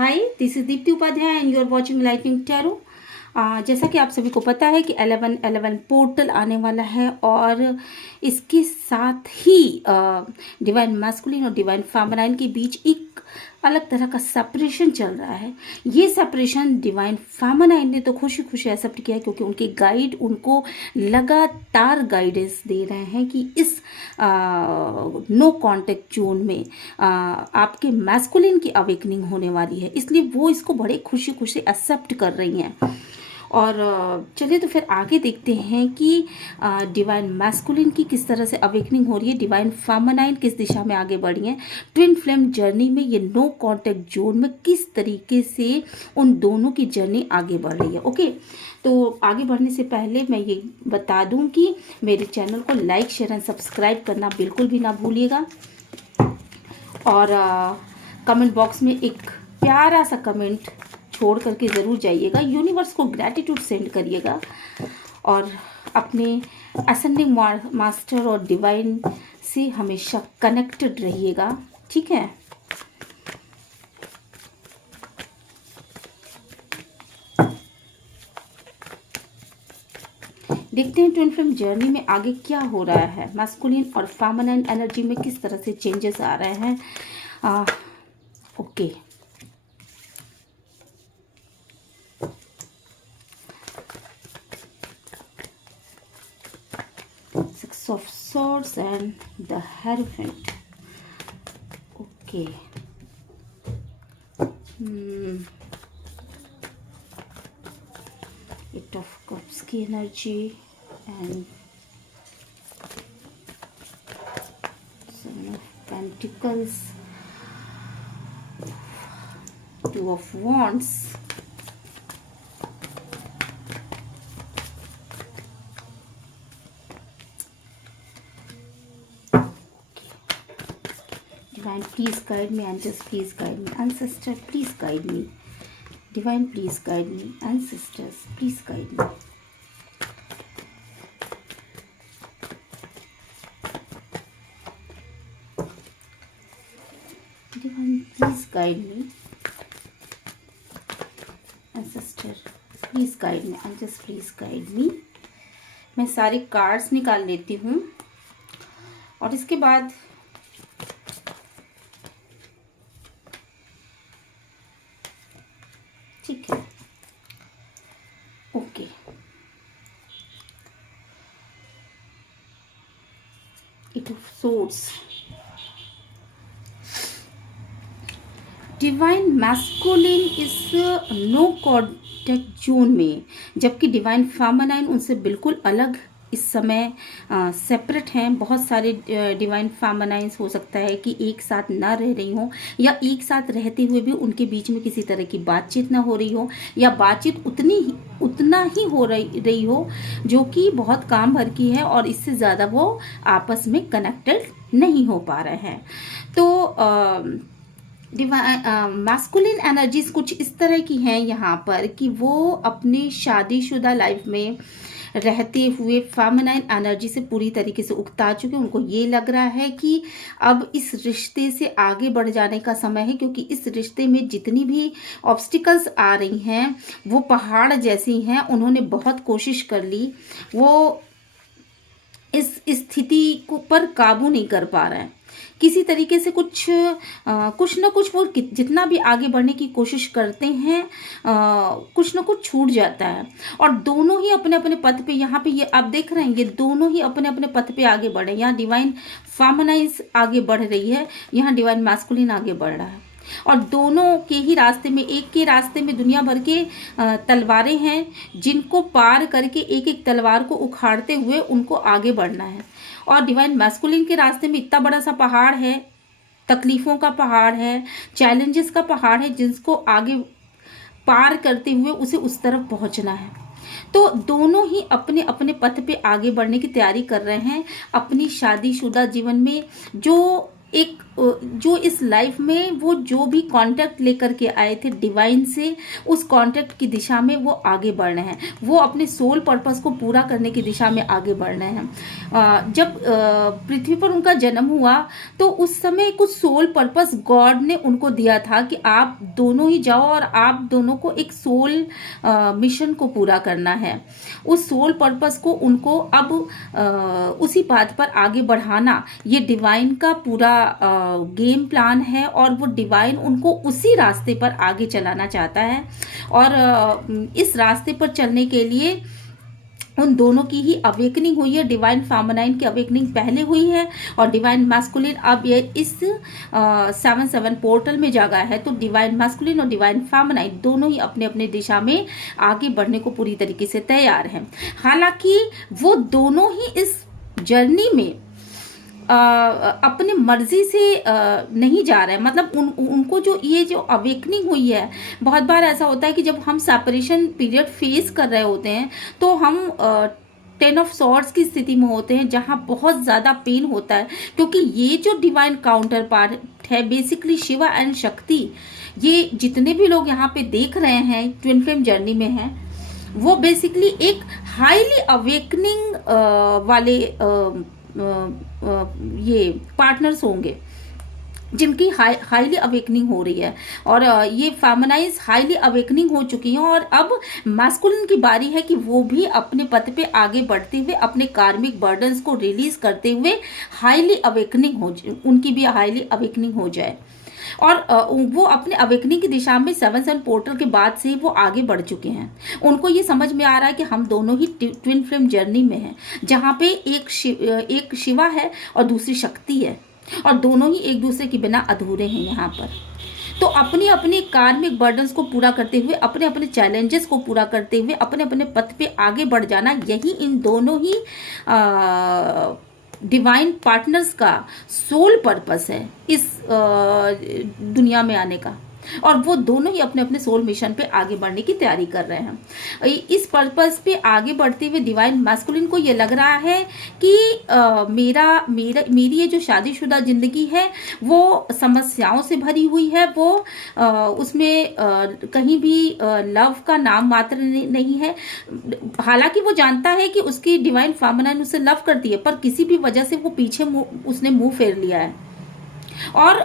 Hi, this is Deepti Upadhyay and you are watching lightning tarot. जैसा कि आप सभी को पता है कि 11/11 पोर्टल आने वाला है और इसके साथ ही डिवाइन मैस्कुलिन और डिवाइन फेमिनाइन के बीच एक अलग तरह का सेपरेशन चल रहा है। ये सेपरेशन डिवाइन फेमिनाइन ने तो खुशी खुशी एक्सेप्ट किया क्योंकि उनके गाइड उनको लगातार गाइडेंस दे रहे हैं कि इस नो कांटेक्ट जोन में आपके मैस्कुलिन की अवेकनिंग होने वाली है, इसलिए वो इसको बड़े खुशी खुशी एक्सेप्ट कर रही हैं। और चलिए तो फिर आगे देखते हैं कि डिवाइन मैस्कुलिन की किस तरह से अवेकनिंग हो रही है, डिवाइन फेमिनाइन किस दिशा में आगे बढ़ी है, ट्विन फ्लेम जर्नी में ये नो कांटेक्ट जोन में किस तरीके से उन दोनों की जर्नी आगे बढ़ रही है। ओके, तो आगे बढ़ने से पहले मैं ये बता दूं कि मेरे चैनल को लाइक शेयर एंड सब्सक्राइब करना बिल्कुल भी ना भूलिएगा और कमेंट बॉक्स में एक प्यारा सा कमेंट छोड़ करके ज़रूर जाइएगा। यूनिवर्स को ग्रैटिट्यूड सेंड करिएगा और अपने असेंडिंग मास्टर और डिवाइन से हमेशा कनेक्टेड रहिएगा, ठीक है। देखते हैं ट्विन फ्लेम जर्नी में आगे क्या हो रहा है, मैस्कुलिन और फेमिनाइन एनर्जी में किस तरह से चेंजेस आ रहे हैं। Okay, Six of Swords and the Hierophant. Okay. Eight of Cups की energy and Seven of Pentacles, Two of Wands. Divine, please guide me. Angels, please guide me. Ancestor, please guide me. Divine, please guide me. Ancestors, please guide me. Divine, please guide me. Ancestor, please guide me. Angels, please guide me. मैं सारे cards निकाल लेती हूँ और इसके बाद ठीक है। Okay, eight of swords, divine masculine इस नो कांटेक्ट जोन में, जबकि डिवाइन फेमिनाइन उनसे बिल्कुल अलग इस समय सेपरेट हैं। बहुत सारे डिवाइन फेमिनाइंस हो सकता है कि एक साथ ना रह रही हो या एक साथ रहते हुए भी उनके बीच में किसी तरह की बातचीत ना हो रही हो या बातचीत उतना ही हो रही हो जो कि बहुत काम भर की है और इससे ज़्यादा वो आपस में कनेक्टेड नहीं हो पा रहे हैं। तो मैस्कुलिन एनर्जीज कुछ इस तरह की हैं यहाँ पर कि वो अपनी शादीशुदा लाइफ में रहते हुए फेमिनाइन एनर्जी से पूरी तरीके से उकता चुके। उनको ये लग रहा है कि अब इस रिश्ते से आगे बढ़ जाने का समय है, क्योंकि इस रिश्ते में जितनी भी ऑब्स्टिकल्स आ रही हैं वो पहाड़ जैसी हैं। उन्होंने बहुत कोशिश कर ली, वो इस स्थिति को पर काबू नहीं कर पा रहे हैं। किसी तरीके से कुछ ना कुछ वो जितना भी आगे बढ़ने की कोशिश करते हैं कुछ ना कुछ छूट जाता है और दोनों ही अपने अपने पथ पे, यहाँ पे ये आप देख रहे हैं, ये दोनों ही अपने अपने पथ पे आगे बढ़े। यहाँ डिवाइन फेमिनाइन आगे बढ़ रही है, यहाँ डिवाइन मैस्कुलिन आगे बढ़ रहा है और दोनों के ही रास्ते में, एक के रास्ते में दुनिया भर के तलवारें हैं जिनको पार करके एक एक तलवार को उखाड़ते हुए उनको आगे बढ़ना है। और डिवाइन मैस्कुलिन के रास्ते में इतना बड़ा सा पहाड़ है, तकलीफ़ों का पहाड़ है, चैलेंजेस का पहाड़ है, जिसको आगे पार करते हुए उसे उस तरफ पहुंचना है। तो दोनों ही अपने अपने पथ पे आगे बढ़ने की तैयारी कर रहे हैं। अपनी शादीशुदा जीवन में जो एक जो इस लाइफ में वो जो भी कांटेक्ट लेकर के आए थे डिवाइन से, उस कांटेक्ट की दिशा में वो आगे बढ़ रहे हैं, वो अपने सोल पर्पस को पूरा करने की दिशा में आगे बढ़ रहे हैं। जब पृथ्वी पर उनका जन्म हुआ तो उस समय कुछ सोल पर्पस गॉड ने उनको दिया था कि आप दोनों ही जाओ और आप दोनों को एक सोल मिशन को पूरा करना है। उस सोल पर्पस को उनको अब उसी पाथ पर आगे बढ़ाना, ये डिवाइन का पूरा गेम प्लान है और वो डिवाइन उनको उसी रास्ते पर आगे चलाना चाहता है। और इस रास्ते पर चलने के लिए उन दोनों की ही अवेकनिंग हुई है। डिवाइन फेमिनाइन की अवेकनिंग पहले हुई है और डिवाइन मैस्कुलिन अब ये इस 7-7 पोर्टल में जागा है। तो डिवाइन मैस्कुलिन और डिवाइन फेमिनाइन दोनों ही अपने अपने दिशा में आगे बढ़ने को पूरी तरीके से तैयार हैं। हालांकि वो दोनों ही इस जर्नी में अपनी मर्जी से नहीं जा रहे हैं। मतलब उनको जो ये जो अवेकनिंग हुई है, बहुत बार ऐसा होता है कि जब हम सेपरेशन पीरियड फेस कर रहे होते हैं तो हम 10 ऑफ सॉर्ड्स की स्थिति में होते हैं, जहां बहुत ज़्यादा पेन होता है, क्योंकि ये जो डिवाइन काउंटर पार्ट है बेसिकली शिवा एंड शक्ति, ये जितने भी लोग यहाँ पे देख रहे हैं ट्विन फ्लेम जर्नी में हैं, वो बेसिकली एक हाईली अवेकनिंग वाले ये पार्टनर्स होंगे जिनकी हाईली अवेकनिंग हो रही है। और ये फेमिनाइज हाईली अवेकनिंग हो चुकी हैं और अब मैस्कुलिन की बारी है कि वो भी अपने पथ पे आगे बढ़ते हुए अपने कार्मिक बर्डन्स को रिलीज करते हुए हाईली अवेकनिंग हो, उनकी भी हाईली अवेकनिंग हो जाए। और वो अपने अवेकनिंग की दिशा में 7-7 पोर्टल के बाद से वो आगे बढ़ चुके हैं। उनको ये समझ में आ रहा है कि हम दोनों ही ट्विन फ्लेम जर्नी में हैं, जहाँ पे एक शिवा है और दूसरी शक्ति है और दोनों ही एक दूसरे के बिना अधूरे हैं यहाँ पर। तो अपनी अपनी कार्मिक बर्डन्स को पूरा करते हुए, अपने अपने चैलेंजेस को पूरा करते हुए अपने अपने पथ पे आगे बढ़ जाना, यही इन दोनों ही डिवाइन पार्टनर्स का सोल पर्पस है इस दुनिया में आने का। और वो दोनों ही अपने अपने सोल मिशन पे आगे बढ़ने की तैयारी कर रहे हैं। इस पर्पस पे आगे बढ़ते हुए डिवाइन मैस्कुलिन को ये लग रहा है कि मेरी ये जो शादीशुदा जिंदगी है वो समस्याओं से भरी हुई है। वो उसमें कहीं भी लव का नाम मात्र नहीं है। हालांकि वो जानता है कि उसकी डिवाइन फेमिनाइन उसे लव करती है, पर किसी भी वजह से वो पीछे उसने मुंह फेर लिया है। और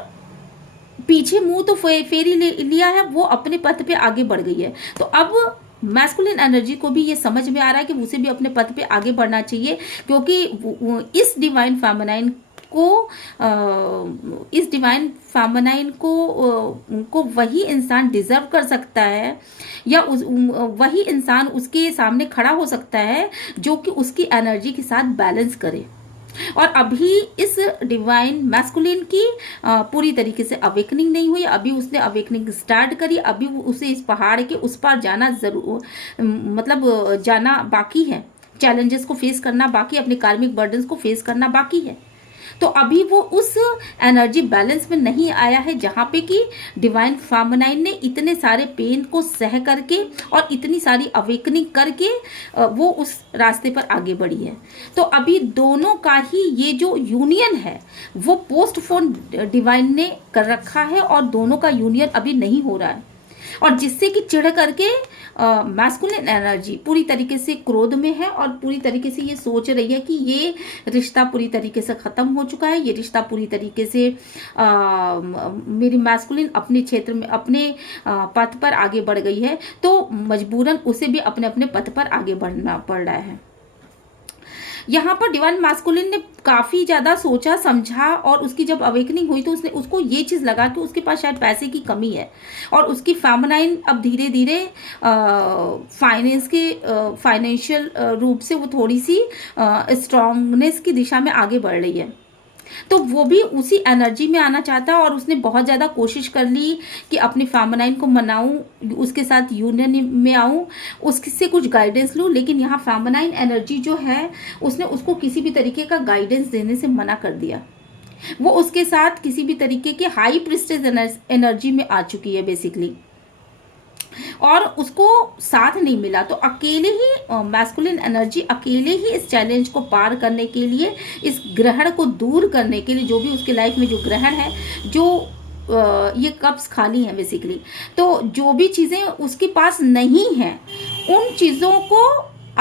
पीछे मुंह तो फेर ही लिया है, वो अपने पथ पे आगे बढ़ गई है। तो अब मैस्कुलिन एनर्जी को भी ये समझ में आ रहा है कि उसे भी अपने पथ पे आगे बढ़ना चाहिए, क्योंकि इस डिवाइन फेमिनाइन को वही इंसान डिजर्व कर सकता है, या वही इंसान उसके सामने खड़ा हो सकता है जो कि उसकी एनर्जी के साथ बैलेंस करे। और अभी इस डिवाइन मैस्कुलिन की पूरी तरीके से अवेकनिंग नहीं हुई। अभी उसने अवेकनिंग स्टार्ट करी, अभी उसे इस पहाड़ के उस पार जाना मतलब जाना बाकी है, चैलेंजेस को फेस करना बाकी, अपने कार्मिक बर्डन्स को फेस करना बाकी है। तो अभी वो उस एनर्जी बैलेंस में नहीं आया है जहाँ पे कि डिवाइन फेमिनाइन ने इतने सारे पेन को सह करके और इतनी सारी अवेकनिंग करके वो उस रास्ते पर आगे बढ़ी है। तो अभी दोनों का ही ये जो यूनियन है वो पोस्टपोन डिवाइन ने कर रखा है और दोनों का यूनियन अभी नहीं हो रहा है, और जिससे कि चिढ़ करके मैस्कुलिन एनर्जी पूरी तरीके से क्रोध में है और पूरी तरीके से ये सोच रही है कि ये रिश्ता पूरी तरीके से ख़त्म हो चुका है, ये रिश्ता पूरी तरीके से मेरी मैस्कुलिन अपने क्षेत्र में अपने पथ पर आगे बढ़ गई है, तो मजबूरन उसे भी अपने अपने पथ पर आगे बढ़ना पड़ रहा है। यहाँ पर डिवाइन मैस्कुलिन ने काफ़ी ज़्यादा सोचा समझा, और उसकी जब अवेकनिंग हुई तो उसको ये चीज़ लगा कि उसके पास शायद पैसे की कमी है, और उसकी फेमिनाइन अब धीरे धीरे फाइनेंशियल रूप से वो थोड़ी सी स्ट्रांगनेस की दिशा में आगे बढ़ रही है। तो वो भी उसी एनर्जी में आना चाहता है, और उसने बहुत ज़्यादा कोशिश कर ली कि अपनी फेमिनाइन को मनाऊं, उसके साथ यूनियन में आऊं, उससे कुछ गाइडेंस लूं, लेकिन यहाँ फेमिनाइन एनर्जी जो है उसने उसको किसी भी तरीके का गाइडेंस देने से मना कर दिया। वो उसके साथ किसी भी तरीके के हाई प्रिस्टेज एनर्जी में आ चुकी है बेसिकली। और उसको साथ नहीं मिला, तो अकेले ही मैस्कुलिन एनर्जी अकेले ही इस चैलेंज को पार करने के लिए, इस ग्रहण को दूर करने के लिए, जो भी उसके लाइफ में जो ग्रहण है, जो ये कप्स खाली हैं बेसिकली, तो जो भी चीज़ें उसके पास नहीं हैं उन चीज़ों को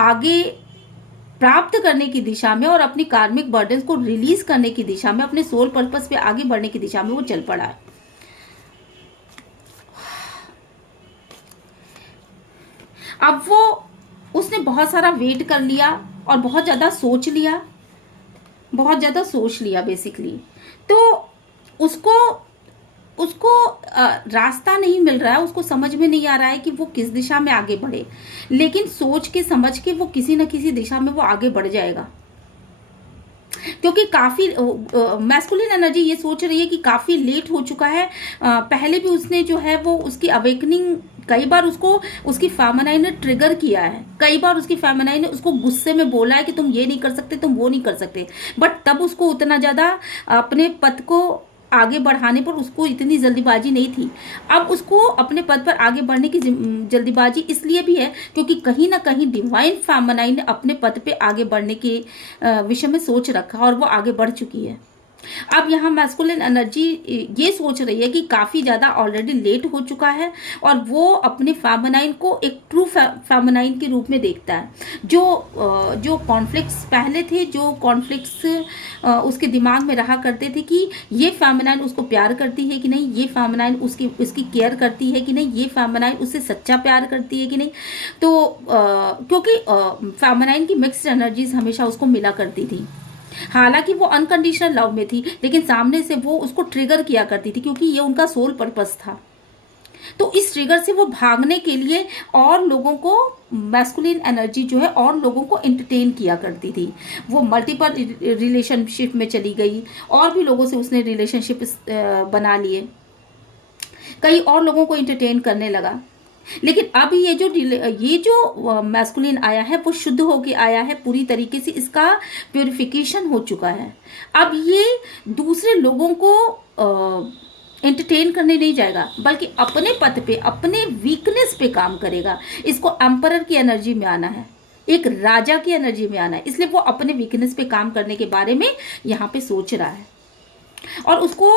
आगे प्राप्त करने की दिशा में और अपनी कार्मिक बर्डन्स को रिलीज करने की दिशा में, अपने सोल पर्पस पे आगे बढ़ने की दिशा में वो चल पड़ा है। अब वो उसने बहुत सारा वेट कर लिया और बहुत ज़्यादा सोच लिया, बहुत ज़्यादा सोच लिया बेसिकली। तो उसको उसको रास्ता नहीं मिल रहा है, उसको समझ में नहीं आ रहा है कि वो किस दिशा में आगे बढ़े, लेकिन सोच के समझ के वो किसी न किसी दिशा में वो आगे बढ़ जाएगा। क्योंकि काफ़ी मैस्कुलिन एनर्जी ये सोच रही है कि काफ़ी लेट हो चुका है। पहले भी उसने जो है वो उसकी अवेकनिंग, कई बार उसको उसकी फेमिनाइन ने ट्रिगर किया है, कई बार उसकी फेमिनाइन ने उसको गुस्से में बोला है कि तुम ये नहीं कर सकते, तुम वो नहीं कर सकते, बट तब उसको उतना ज़्यादा अपने पद को आगे बढ़ाने पर उसको इतनी जल्दीबाजी नहीं थी। अब उसको अपने पद पर आगे बढ़ने की जल्दीबाजी इसलिए भी है क्योंकि कहीं ना कहीं डिवाइन फेमिनाइन ने अपने पद पे आगे बढ़ने के विषय में सोच रखा और वो आगे बढ़ चुकी है। अब यहाँ मैस्कुलिन एनर्जी ये सोच रही है कि काफ़ी ज़्यादा ऑलरेडी लेट हो चुका है और वो अपने फेमिनाइन को एक ट्रू फेमिनाइन के रूप में देखता है। जो कॉन्फ्लिक्ट्स पहले थे, जो कॉन्फ्लिक्ट्स उसके दिमाग में रहा करते थे कि ये फेमिनाइन उसको प्यार करती है कि नहीं, ये फेमिनाइन उसकी केयर करती है कि नहीं, ये फेमिनाइन उससे सच्चा प्यार करती है कि नहीं, तो क्योंकि फेमिनाइन की मिक्स्ड एनर्जीज हमेशा उसको मिला करती थी। हालांकि वो अनकंडीशनल लव में थी, लेकिन सामने से वो उसको ट्रिगर किया करती थी क्योंकि ये उनका सोल पर्पस था। तो इस ट्रिगर से वो भागने के लिए और लोगों को, मैस्कुलिन एनर्जी जो है और लोगों को एंटरटेन किया करती थी। वो मल्टीपल रिलेशनशिप में चली गई, और भी लोगों से उसने रिलेशनशिप बना लिए, कई और लोगों को एंटरटेन करने लगा। लेकिन अब ये जो मैस्कुलिन आया है वो शुद्ध होके आया है पूरी तरीके से, इसका प्योरिफिकेशन हो चुका है। अब ये दूसरे लोगों को एंटरटेन करने नहीं जाएगा, बल्कि अपने पद पे, अपने वीकनेस पे काम करेगा। इसको एम्परर की एनर्जी में आना है, एक राजा की एनर्जी में आना है, इसलिए वो अपने वीकनेस पे काम करने के बारे में यहाँ पे सोच रहा है। और उसको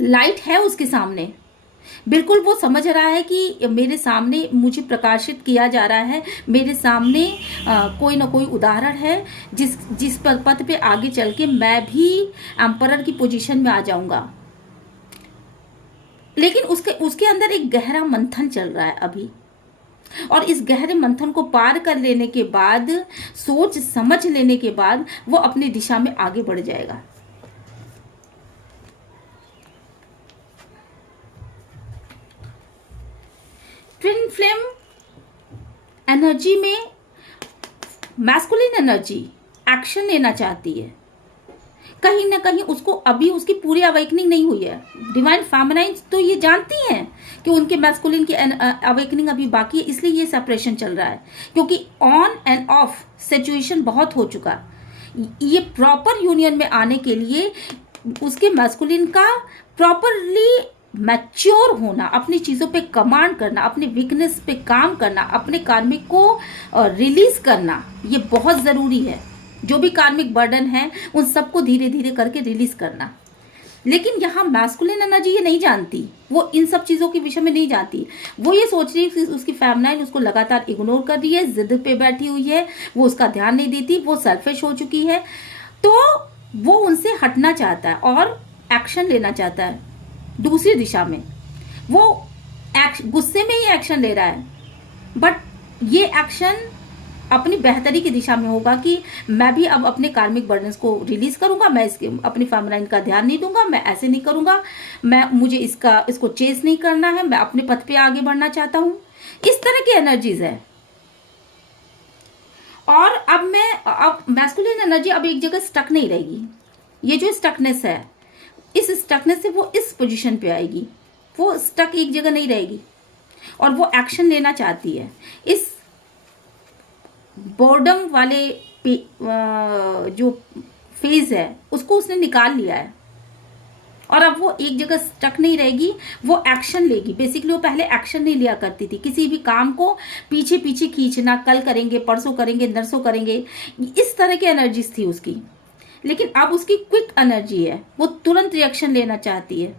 लाइट है उसके सामने, बिल्कुल वो समझ रहा है कि मेरे सामने मुझे प्रकाशित किया जा रहा है, मेरे सामने कोई ना कोई उदाहरण है जिस पद पे आगे चल के मैं भी एम्परर की पोजीशन में आ जाऊंगा। लेकिन उसके अंदर एक गहरा मंथन चल रहा है अभी, और इस गहरे मंथन को पार कर लेने के बाद, सोच समझ लेने के बाद वो अपनी दिशा में आगे बढ़ जाएगा। ट्विन फ्लेम एनर्जी में मैस्कुलिन एनर्जी एक्शन लेना चाहती है। कहीं ना कहीं उसको अभी उसकी पूरी अवेकनिंग नहीं हुई है। डिवाइन फेमिनाइन तो ये जानती हैं कि उनके मैस्कुलिन की अवेकनिंग अभी बाकी है, इसलिए ये सेपरेशन चल रहा है, क्योंकि ऑन एंड ऑफ सिचुएशन बहुत हो चुका। ये प्रॉपर यूनियन में आने के लिए उसके मैस्कुलिन का प्रॉपरली मैच्योर होना, अपनी चीज़ों पे कमांड करना, अपने वीकनेस पे काम करना, अपने कार्मिक को रिलीज करना, ये बहुत ज़रूरी है। जो भी कार्मिक बर्डन है उन सबको धीरे धीरे करके रिलीज करना। लेकिन यहाँ मैस्कुलिन एनर्जी ये नहीं जानती, वो इन सब चीज़ों के विषय में नहीं जानती। वो ये सोच रही है कि उसकी फेमिनाइन उसको लगातार इग्नोर कर रही है, जिद पे बैठी हुई है, वो उसका ध्यान नहीं देती, वो सेल्फिश हो चुकी है। तो वो उनसे हटना चाहता है और एक्शन लेना चाहता है दूसरी दिशा में। वो गुस्से में ही एक्शन ले रहा है, बट ये एक्शन अपनी बेहतरी की दिशा में होगा कि मैं भी अब अपने कार्मिक बर्डन्स को रिलीज करूंगा, मैं अपनी फेमिनाइन का ध्यान नहीं दूंगा, मैं ऐसे नहीं करूंगा, मुझे इसको चेस नहीं करना है, मैं अपने पथ पे आगे बढ़ना चाहता हूं। इस तरह की एनर्जीज है। और अब मैस्कुलिन एनर्जी अब एक जगह स्टक नहीं रहेगी। ये जो स्टकनेस है, इस स्टकनेस से वो इस पोजीशन पे आएगी, वो स्टक एक जगह नहीं रहेगी और वो एक्शन लेना चाहती है। इस बोर्डम वाले जो फेज है उसको उसने निकाल लिया है। और अब वो एक जगह स्टक नहीं रहेगी, वो एक्शन लेगी। बेसिकली वो पहले एक्शन नहीं लिया करती थी, किसी भी काम को पीछे पीछे खींचना, कल करेंगे, परसों करेंगे, नरसों करेंगे, इस तरह की एनर्जीज थी उसकी। लेकिन अब उसकी क्विक एनर्जी है, वो तुरंत रिएक्शन लेना चाहती है।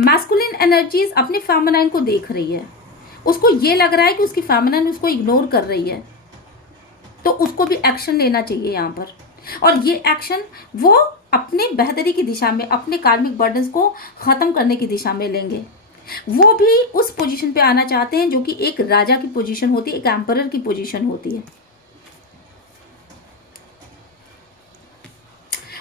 मैस्कुलिन एनर्जीज अपने फेमिनाइन को देख रही है, उसको ये लग रहा है कि उसकी फेमिनाइन उसको इग्नोर कर रही है, तो उसको भी एक्शन लेना चाहिए यहाँ पर। और ये एक्शन वो अपने बेहतरी की दिशा में, अपने कार्मिक बर्डन्स को खत्म करने की दिशा में लेंगे। वो भी उस पोजीशन पे आना चाहते हैं जो कि एक राजा की पोजीशन होती है, एक एम्परर की पोजीशन होती है।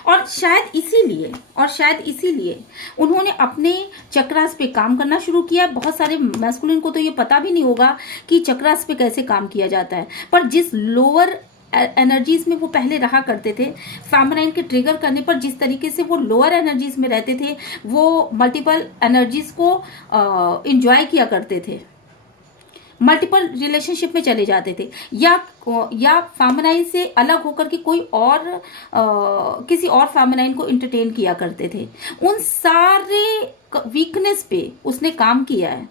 और शायद इसीलिए उन्होंने अपने चक्रास पे काम करना शुरू किया। बहुत सारे मैस्कुलिन को तो ये पता भी नहीं होगा कि चक्रास पे कैसे काम किया जाता है, पर जिस लोअर एनर्जीज में वो पहले रहा करते थे, फेमिनाइन के ट्रिगर करने पर जिस तरीके से वो लोअर एनर्जीज में रहते थे, वो मल्टीपल एनर्जीज को इंजॉय किया करते थे, मल्टीपल रिलेशनशिप में चले जाते थे, या फेमिनाइन से अलग होकर के कोई और किसी और फेमिनाइन को इंटरटेन किया करते थे। उन सारे वीकनेस पे उसने काम किया है।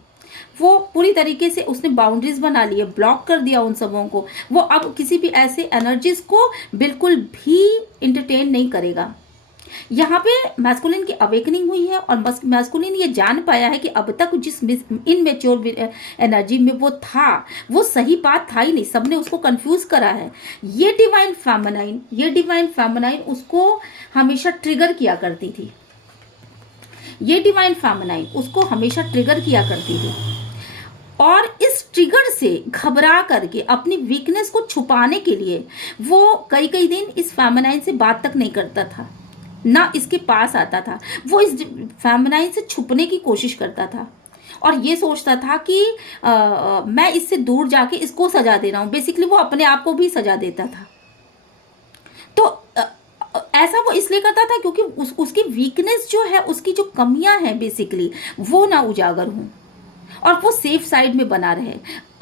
वो पूरी तरीके से उसने बाउंड्रीज बना ली है, ब्लॉक कर दिया उन सबों को। वो अब किसी भी ऐसे एनर्जीज को बिल्कुल भी इंटरटेन नहीं करेगा। यहाँ पे मैस्कुलिन की अवेकनिंग हुई है और मैस्कुलिन ये जान पाया है कि अब तक जिस इनमेच्योर एनर्जी में वो था, वो सही बात था ही नहीं, सबने उसको कंफ्यूज करा है। ये डिवाइन फेमिनाइन उसको हमेशा ट्रिगर किया करती थी, ये डिवाइन फेमिनाइन उसको हमेशा ट्रिगर किया करती थी। और इस ट्रिगर से घबरा करके अपनी वीकनेस को छुपाने के लिए वो कई कई दिन इस फेमिनाइन से बात तक नहीं करता था, ना इसके पास आता था। वो इस फेमिनाइन से छुपने की कोशिश करता था और ये सोचता था कि मैं इससे दूर जाके इसको सजा दे रहा हूँ। बेसिकली वो अपने आप को भी सजा देता था। तो ऐसा वो इसलिए करता था क्योंकि उसकी वीकनेस जो है, उसकी जो कमियां हैं बेसिकली, वो ना उजागर हों और वो सेफ साइड में बना रहे।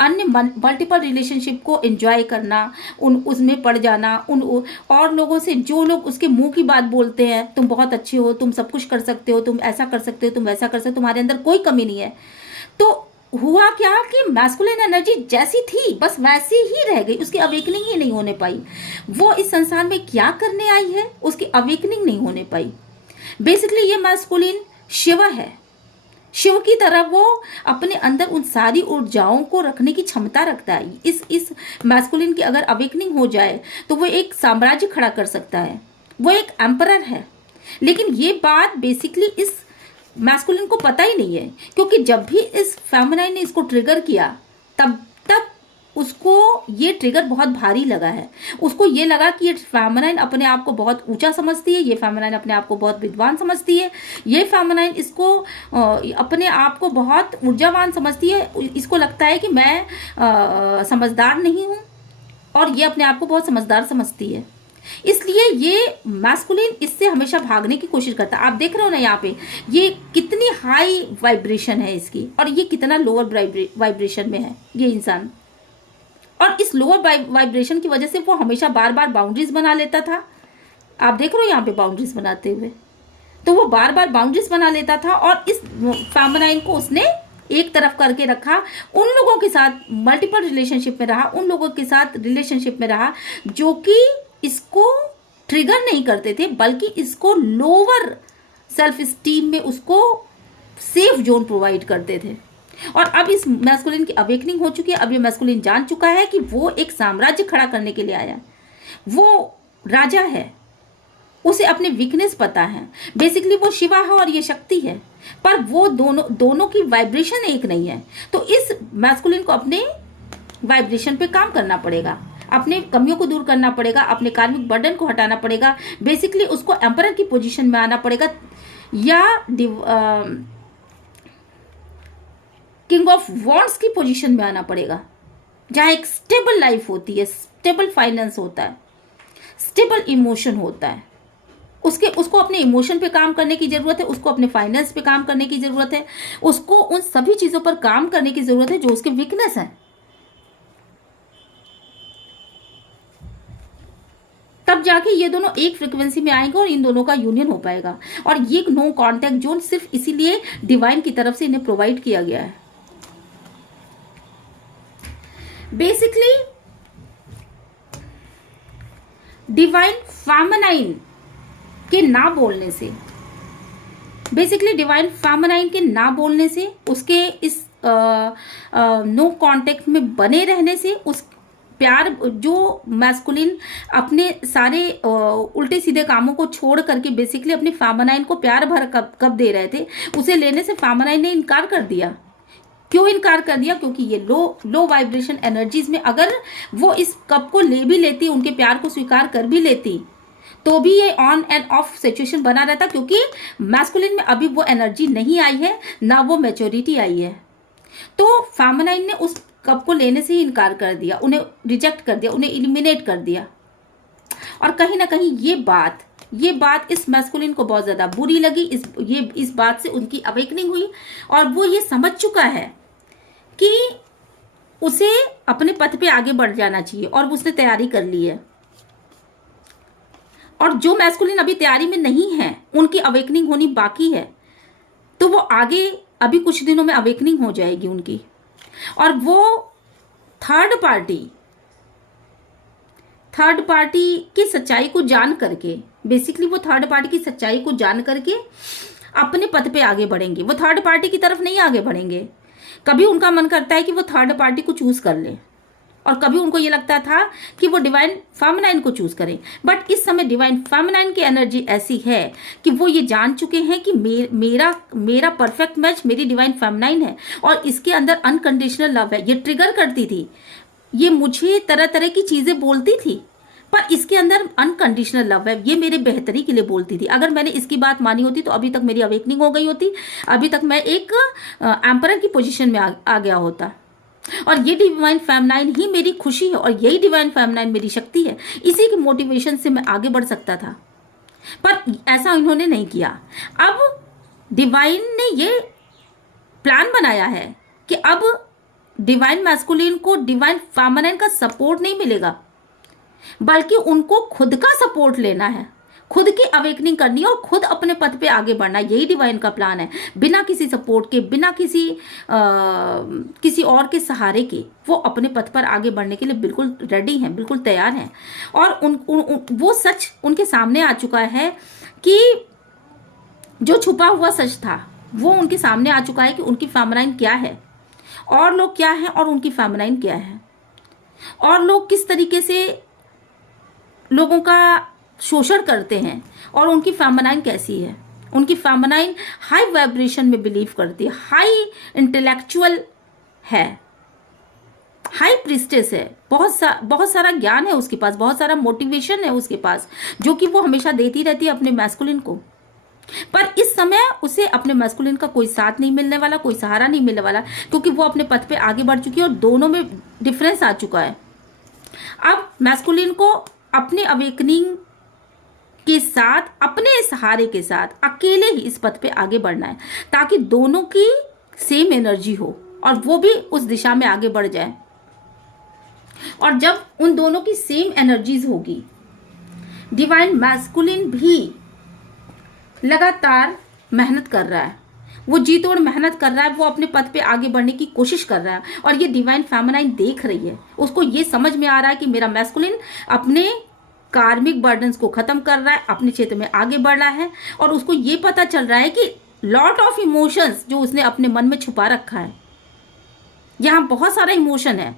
अन्य मल्टीपल रिलेशनशिप को एंजॉय करना, उसमें पड़ जाना, उन और लोगों से, जो लोग उसके मुंह की बात बोलते हैं, तुम बहुत अच्छे हो, तुम सब कुछ कर सकते हो, तुम ऐसा कर सकते हो, तुम वैसा कर सकते हो, तुम्हारे अंदर कोई कमी नहीं है। तो हुआ क्या कि मैस्कुलिन एनर्जी जैसी थी बस वैसी ही रह गई, उसकी अवेकनिंग ही नहीं होने पाई। वो इस संसार में क्या करने आई है, उसकी अवेकनिंग नहीं होने पाई। बेसिकली ये मैस्कुलिन शिव है, शिव की तरह वो अपने अंदर उन सारी ऊर्जाओं को रखने की क्षमता रखता है। इस मैस्कुलिन की अगर अवेकनिंग हो जाए तो वो एक साम्राज्य खड़ा कर सकता है, वो एक एम्परर है। लेकिन ये बात बेसिकली इस मैस्कुलिन को पता ही नहीं है, क्योंकि जब भी इस फेमिनाइन ने इसको ट्रिगर किया तब तक उसको ये ट्रिगर बहुत भारी लगा है। उसको ये लगा कि ये फेमिनाइन अपने आप को बहुत ऊंचा समझती है, ये फेमिनाइन अपने आप को बहुत विद्वान समझती है, ये फेमिनाइन इसको अपने आप को बहुत ऊर्जावान समझती है। इसको लगता है कि मैं समझदार नहीं हूँ और ये अपने आप को बहुत समझदार समझती है। इसलिए ये मैस्कुलिन इससे हमेशा भागने की कोशिश करता है। आप देख रहे हो ना यहाँ पे, ये कितनी हाई वाइब्रेशन है इसकी और ये कितना लोअर वाइब्रेशन में है ये इंसान। और इस लोअर वाइब्रेशन की वजह से वो हमेशा बार बार बाउंड्रीज बना लेता था। आप देख रहे हो यहाँ पे बाउंड्रीज बनाते हुए, तो वो बार बार बाउंड्रीज बना लेता था और इस फेमिनाइन को उसने एक तरफ करके रखा। उन लोगों के साथ मल्टीपल रिलेशनशिप में रहा, उन लोगों के साथ रिलेशनशिप में रहा जो कि इसको ट्रिगर नहीं करते थे, बल्कि इसको लोअर सेल्फ स्टीम में उसको सेफ जोन प्रोवाइड करते थे। और अब इस मैस्कुलिन की अवेकनिंग हो चुकी है। अब ये मैस्कुलिन जान चुका है कि वो एक साम्राज्य खड़ा करने के लिए आया, वो राजा है, उसे अपने वीकनेस पता है। बेसिकली वो शिवा है और ये शक्ति है, पर वो दोनों की वाइब्रेशन एक नहीं है। तो इस मैस्कुलिन को अपने वाइब्रेशन पे काम करना पड़ेगा, अपने कमियों को दूर करना पड़ेगा, अपने कार्मिक बर्डन को हटाना पड़ेगा। बेसिकली उसको एम्परर की पोजीशन में आना पड़ेगा या किंग ऑफ वॉन्ड्स की पोजीशन में आना पड़ेगा, जहाँ एक स्टेबल लाइफ होती है, स्टेबल फाइनेंस होता है, स्टेबल इमोशन होता है। उसको अपने इमोशन पे काम करने की जरूरत है, उसको अपने फाइनेंस पे काम करने की जरूरत है, उसको उन सभी चीजों पर काम करने की जरूरत है जो उसके वीकनेस है। तब जाके ये दोनों एक फ्रिक्वेंसी में आएंगे और इन दोनों का यूनियन हो पाएगा। और ये नो कॉन्टैक्ट जोन सिर्फ इसीलिए डिवाइन की तरफ से इन्हें प्रोवाइड किया गया है। बेसिकली डिवाइन फेमिनाइन के ना बोलने से, उसके इस नो कांटेक्ट में बने रहने से, उस प्यार जो मैस्कुलिन अपने सारे उल्टे सीधे कामों को छोड़ करके बेसिकली अपने फेमिनाइन को प्यार भर कब दे रहे थे, उसे लेने से फेमिनाइन ने इनकार कर दिया। क्यों इनकार कर दिया? क्योंकि ये लो वाइब्रेशन एनर्जीज में अगर वो इस कप को ले भी लेती, उनके प्यार को स्वीकार कर भी लेती, तो भी ये ऑन एंड ऑफ सिचुएशन बना रहता, क्योंकि मैस्कुलिन में अभी वो एनर्जी नहीं आई है, ना वो मैच्योरिटी आई है। तो फेमिनाइन ने उस कप को लेने से ही इनकार कर दिया, उन्हें रिजेक्ट कर दिया, उन्हें इलिमिनेट कर दिया। और कहीं ना कहीं ये बात इस मैस्कुलिन को बहुत ज्यादा बुरी लगी। इस बात से उनकी अवेकनिंग हुई और वो ये समझ चुका है कि उसे अपने पथ पे आगे बढ़ जाना चाहिए और उसने तैयारी कर ली है। और जो मैस्कुलिन अभी तैयारी में नहीं है, उनकी अवेकनिंग होनी बाकी है, तो वो आगे अभी कुछ दिनों में अवेकनिंग हो जाएगी उनकी। और वो थर्ड पार्टी की सच्चाई को जान करके, बेसिकली वो थर्ड पार्टी की सच्चाई को जान करके अपने पथ पे आगे बढ़ेंगे। वो थर्ड पार्टी की तरफ नहीं आगे बढ़ेंगे। कभी उनका मन करता है कि वो थर्ड पार्टी को चूज कर ले, और कभी उनको ये लगता था कि वो डिवाइन फेमिनाइन को चूज करें। बट इस समय डिवाइन फेमिनाइन की एनर्जी ऐसी है कि वो ये जान चुके हैं कि मेरा परफेक्ट मैच मेरी डिवाइन फेमिनाइन है और इसके अंदर अनकंडीशनल लव है। ये ट्रिगर करती थी, ये मुझे तरह तरह की चीजें बोलती थी, पर इसके अंदर अनकंडीशनल लव है, ये मेरे बेहतरी के लिए बोलती थी। अगर मैंने इसकी बात मानी होती तो अभी तक मेरी अवेकनिंग हो गई होती, अभी तक मैं एक एम्परर की पोजीशन में आ गया होता। और ये डिवाइन फेमिनाइन ही मेरी खुशी है और यही डिवाइन फेमिनाइन मेरी शक्ति है। इसी के मोटिवेशन से मैं आगे बढ़ सकता था, पर ऐसा इन्होंने नहीं किया। अब डिवाइन ने ये प्लान बनाया है कि अब डिवाइन मैस्कुलिन को डिवाइन फेमिनाइन का सपोर्ट नहीं मिलेगा, बल्कि उनको खुद का सपोर्ट लेना है, खुद की अवेकनिंग करनी है और खुद अपने पथ पे आगे बढ़ना। यही डिवाइन का प्लान है। बिना किसी सपोर्ट के, बिना किसी और के सहारे के वो अपने पथ पर आगे बढ़ने के लिए बिल्कुल रेडी हैं, बिल्कुल तैयार हैं। और वो सच उनके सामने आ चुका है कि जो छुपा हुआ सच था वो उनके सामने आ चुका है कि उनकी फेमिनाइन क्या है और लोग क्या है और उनकी फेमिनाइन क्या है, और लोग किस तरीके से लोगों का शोषण करते हैं और उनकी फेमिनाइन कैसी है। उनकी फेमिनाइन हाई वाइब्रेशन में बिलीव करती है, हाई इंटेलेक्चुअल है, हाई प्रिस्टेस है, बहुत सारा ज्ञान है उसके पास, बहुत सारा मोटिवेशन है उसके पास, जो कि वो हमेशा देती रहती है अपने मैस्कुलिन को। पर इस समय उसे अपने मैस्कुलिन का कोई साथ नहीं मिलने वाला, कोई सहारा नहीं मिलने वाला, क्योंकि वो अपने पथ पे आगे बढ़ चुकी है और दोनों में डिफरेंस आ चुका है। अब मैस्कुलिन को अपने अवेकनिंग के साथ, अपने सहारे के साथ अकेले ही इस पथ पे आगे बढ़ना है, ताकि दोनों की सेम एनर्जी हो और वो भी उस दिशा में आगे बढ़ जाए। और जब उन दोनों की सेम एनर्जीज होगी, डिवाइन मैस्कुलिन भी लगातार मेहनत कर रहा है, वो जी तोड़ मेहनत कर रहा है, वो अपने पथ पे आगे बढ़ने की कोशिश कर रहा है। और ये डिवाइन फेमिनाइन देख रही है, उसको ये समझ में आ रहा है कि मेरा मैस्कुलिन अपने कार्मिक बर्डन्स को खत्म कर रहा है, अपने क्षेत्र में आगे बढ़ रहा है। और उसको ये पता चल रहा है कि लॉट ऑफ इमोशंस जो उसने अपने मन में छुपा रखा है, यहाँ बहुत सारा इमोशन है।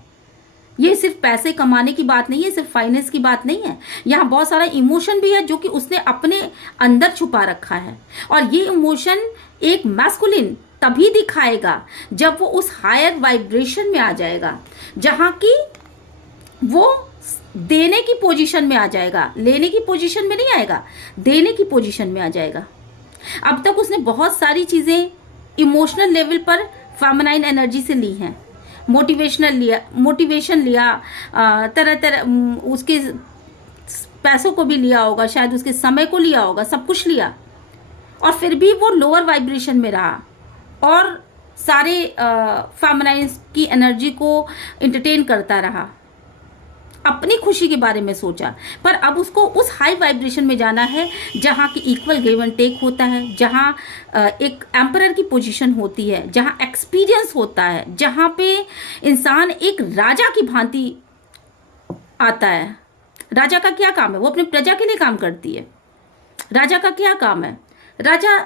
ये सिर्फ पैसे कमाने की बात नहीं है, सिर्फ फाइनेंस की बात नहीं है, यहाँ बहुत सारा इमोशन भी है जो कि उसने अपने अंदर छुपा रखा है। और ये इमोशन एक मैस्कुलिन तभी दिखाएगा जब वो उस हायर वाइब्रेशन में आ जाएगा, जहाँ की वो देने की पोजीशन में आ जाएगा, लेने की पोजीशन में नहीं आएगा, देने की पोजीशन में आ जाएगा। अब तक उसने बहुत सारी चीजें इमोशनल लेवल पर फेमिनाइन एनर्जी से ली हैं, मोटिवेशन लिया, तरह तरह उसके पैसों को भी लिया होगा, शायद उसके समय को लिया होगा, सब कुछ लिया, और फिर भी वो लोअर वाइब्रेशन में रहा और सारे फेमिनाइन की एनर्जी को एंटरटेन करता रहा। अपनी खुशी के बारे में सोचा, पर अब उसको उस हाई वाइब्रेशन में जाना है जहाँ की इक्वल गिव एंड टेक होता है, जहाँ एक एम्परर की पोजीशन होती है, जहाँ एक्सपीरियंस होता है, जहाँ पे इंसान एक राजा की भांति आता है। राजा का क्या काम है? वो अपनी प्रजा के लिए काम करती है। राजा का क्या काम है? राजा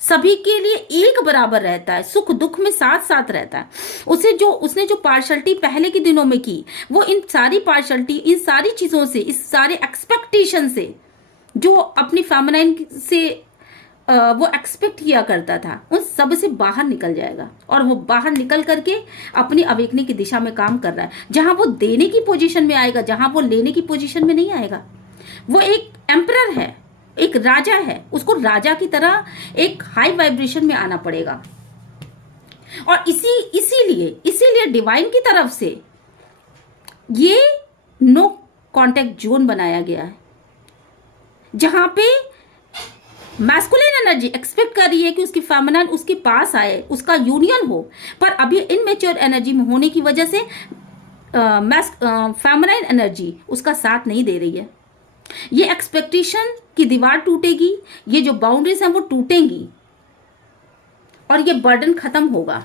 सभी के लिए एक बराबर रहता है, सुख दुख में साथ साथ रहता है। उसने जो पार्शलिटी पहले के दिनों में की, वो इन सारी पार्शलिटी, इन सारी चीज़ों से, इस सारे एक्सपेक्टेशन से, जो अपनी फेमिनाइन से वो एक्सपेक्ट किया करता था, उन सब से बाहर निकल जाएगा। और वो बाहर निकल करके अपनी अवेकनिंग की दिशा में काम कर रहा है, जहां वो देने की पोजीशन में आएगा, जहां वो लेने की पोजीशन में नहीं आएगा। वो एक एम्परर है, एक राजा है, उसको राजा की तरह एक हाई वाइब्रेशन में आना पड़ेगा। और इसीलिए डिवाइन की तरफ से ये नो कांटेक्ट जोन बनाया गया है, जहां पे मैस्कुलिन एनर्जी एक्सपेक्ट कर रही है कि उसकी फेमिनिन उसके पास आए, उसका यूनियन हो, पर अभी इनमेच्योर एनर्जी में होने की वजह से फेमिनिन एनर्जी उसका साथ नहीं दे रही है। ये एक्सपेक्टेशन की दीवार टूटेगी, ये जो बाउंड्रीज हैं वो टूटेंगी, और ये बर्डन खत्म होगा।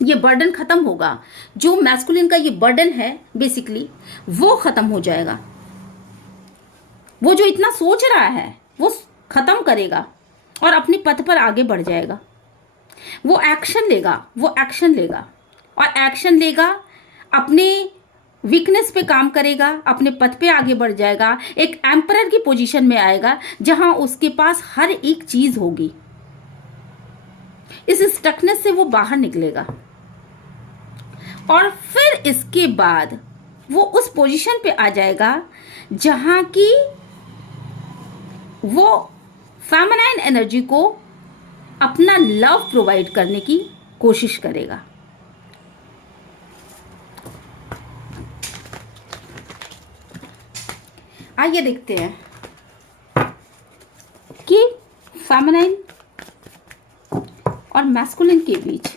ये बर्डन खत्म होगा, जो मैस्कुलिन का ये बर्डन है बेसिकली वो खत्म हो जाएगा। वो जो इतना सोच रहा है वो खत्म करेगा और अपने पथ पर आगे बढ़ जाएगा। वो एक्शन लेगा और एक्शन लेगा, अपने वीकनेस पे काम करेगा, अपने पथ पे आगे बढ़ जाएगा, एक एम्परर की पोजीशन में आएगा जहां उसके पास हर एक चीज होगी। इस स्टकनेस से वो बाहर निकलेगा और फिर इसके बाद वो उस पोजीशन पे आ जाएगा जहां की वो फेमिनाइन एनर्जी को अपना लव प्रोवाइड करने की कोशिश करेगा। आइए देखते हैं कि फेमिनाइन और मैस्कुलिन के बीच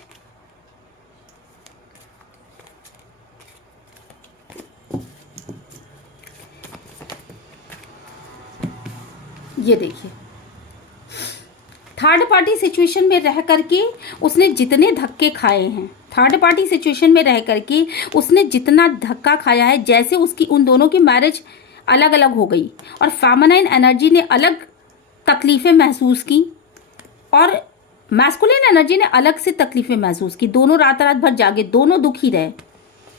ये देखिए, थर्ड पार्टी सिचुएशन में रह करके उसने जितने धक्के खाए हैं, थर्ड पार्टी सिचुएशन में रह करके उसने जितना धक्का खाया है, जैसे उसकी उन दोनों की मैरिज अलग अलग हो गई और फेमिनाइन एनर्जी ने अलग तकलीफ़ें महसूस की और मैस्कुलिन एनर्जी ने अलग से तकलीफ़ें महसूस की। दोनों रात भर जागे, दोनों दुखी रहे,